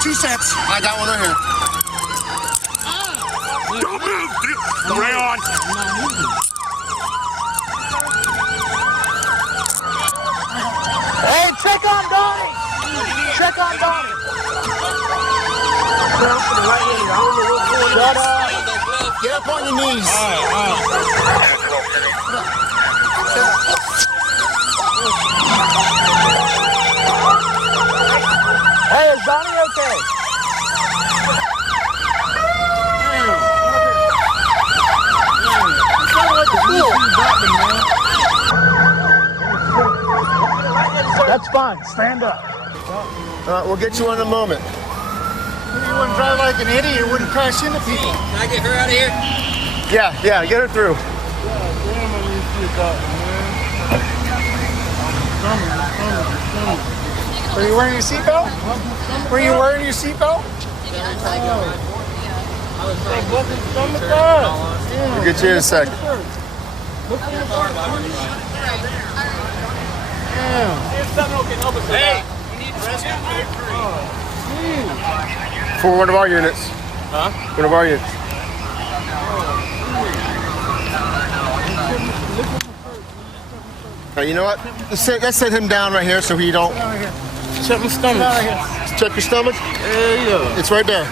Two sets. I got one right here. Don't move! Lay on! Hey, check on Donnie! Check on Donnie! Shut up! Get up on your knees. Hey, is Donnie okay? That's fine. Stand up. All right, we'll get you in a moment. You wouldn't drive like an idiot. You wouldn't crash into people. Can I get her out of here? Yeah, get her through. Were you wearing your seatbelt? Were you wearing your seatbelt? We'll get you in a second. Hey, you need rescue? For one of our units. Huh? One of our units. You know what? Let's set him down right here so he don't... Check my stomach. Check your stomach? Yeah. It's right there.